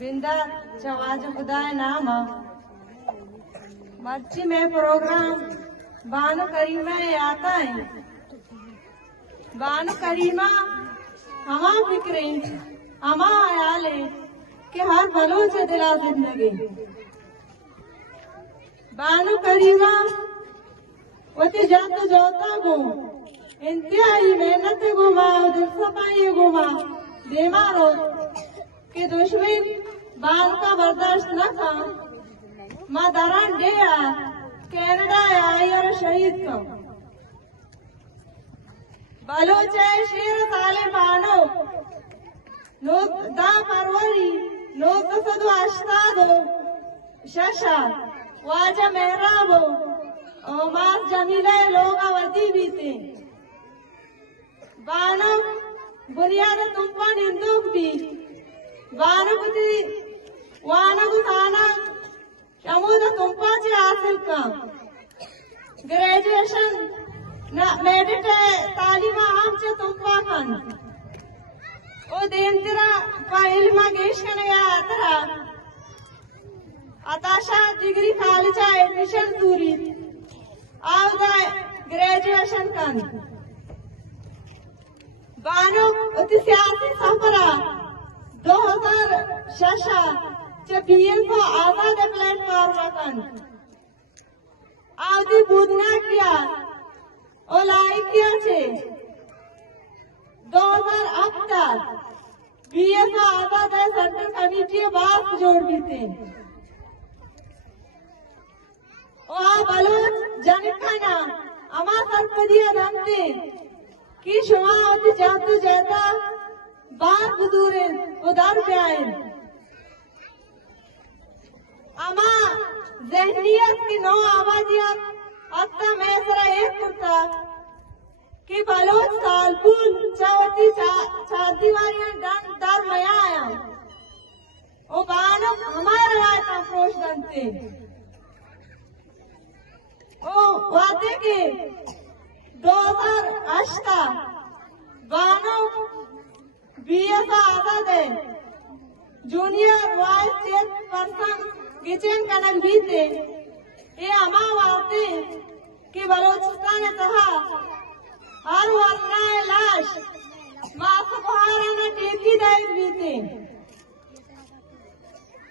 बिंदा चवाज खुदाए नामा मर्ची में प्रोग्राम बानो करीमा आता है। बानो करीमा हमा फिक्रे हमा आयाले के हर भलो से दिला जिंदगी। बानो करीमा वती जात जोता गो इंतहाई मेहनत गुमा दिल सफाई गुमा बीमारो के दुश्मन बाल का बर्दाश्त न था माँ दरान डेया कनाडा आई और शहीद का बलोचे शेर साले बानो लोग दा परवरी लोग सदु अश्तादो शशा वाजा मेहराबो और मास जमीले लोग अवधि बीते बानो बुनियाद तुमको निंदुक भी बानुपति वानगुताना शमुद तुंपाचे हासिल का ग्रेजुएशन न मेडिटे तालीमा आमचे तुंपा खान ओ देंतरा का इल्मा गेश कने या अतरा अताशा डिग्री कॉलेज एडमिशन दूरी आवदा ग्रेजुएशन कन बानु उति सियासी सफरा 2006 बीएल को आवाज प्लेटफॉर्म कन आवती बुदना किया और लाइक किया छे 2008 बीएल को आवाज सेंट्रल कमिटी बात जोड़ दी थे और बलोच जनखाना अमा सरपदिया दमते कि शुमा होती जातु जाता बात बुदूरे उधर पे आए अमा जहनियत की नौ आवाजियत अत्ता मैसरा एक कुत्ता कि बलोच सालपुल चावती चादीवारियां डन दर मया आया ओ बानो हमारे आए का प्रोश बनते ओ वादे के 2008 बानो बीएस आजाद है जूनियर वाइस चेयरपर्सन किचन कनक भी थे ये अमा वाते कि बलोचिस्तान ने कहा हर वरना लाश मास बहारा ने टेकी दायित भी थे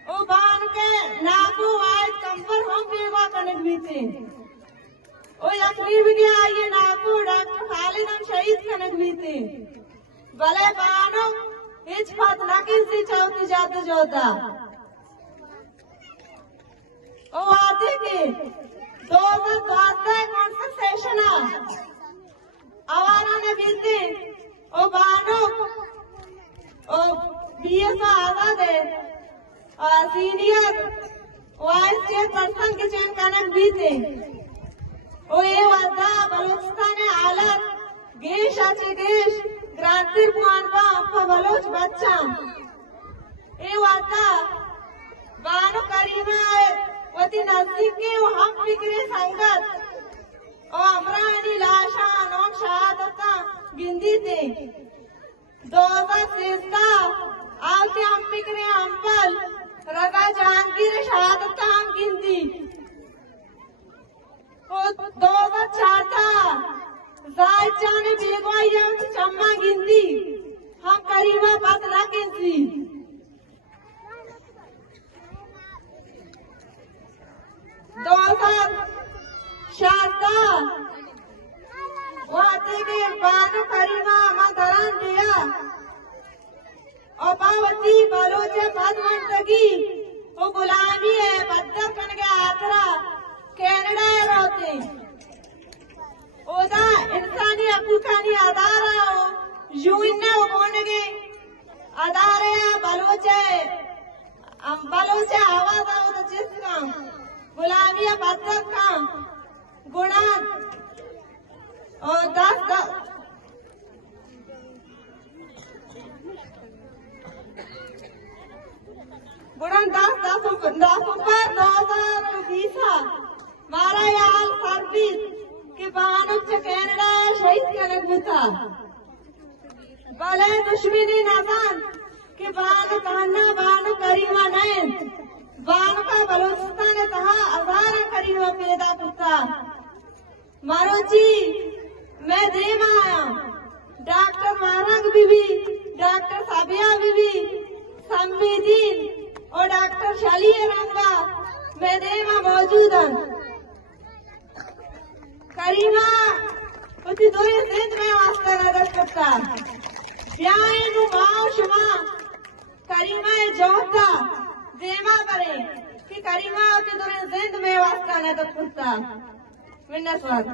ओ बान के नाको वाइस कंपर हम बेवा कनक भी थे ओ यकनी भी गया ये नाको डॉक्टर खालिद हम शहीद कनक भी थे भले बानो इच बात ना किसी चौथी जाते जोता ओ आते के 2012 कॉन्सेशन आवारा ने बीते ओ बानो ओ बीएस आजाद है सीनियर वाइस चेयरपर्सन के चयन कनक बीते ओ ये वादा बलूचिस्तान आलत गेश आचे गेश क्रांति पुआनवा अप्पा बलोच बच्चा ए वाता बानो करीमा वती नजदीक के हम फिक्रे संगत और अमरानी लाशा नौम शहादता गिंदी थे 2013 आते हम फिक्रे अंबल रगा जहांगीर शहादता हम गिंदी और 2004 जाने बेगवाइया चम्मा गिंदी हम करीमा बदला गिंदी 2007 वाते के बानो करीमा मदरान दिया और पावती बलोचे मधमंडगी वो गुलामी है बद्दर कन के आतरा कनाडा रोते ओदा इंसानी अपूखानी अदारा हो यूने वो कोने अदारे बलोचे आवाज आओ तो जिसका गुलामिया बदर का गुणा और 10 गुणा 2020 मारा याल सर्विस के बानुक कनाडा शहीद कनक था भले दुश्मनी नजान कि बान कान्हा बान करीमा नैन बान का बलोचिस्तान तहा अजार करीमा पैदा कुत्ता मारोची मैं देमा आया डॉक्टर मारंग बीबी डॉक्टर साबिया बीबी संबीदीन और डॉक्टर शालिया रंगा मैं देमा मौजूद हूँ करीमा उसी दो जिंद में वास्ता नजर करता ब्याहे नु माओ शुमा करीमा जोता देमा करे कि करीमा उसी दो जिंद में वास्ता नजर करता विन्नस्वाद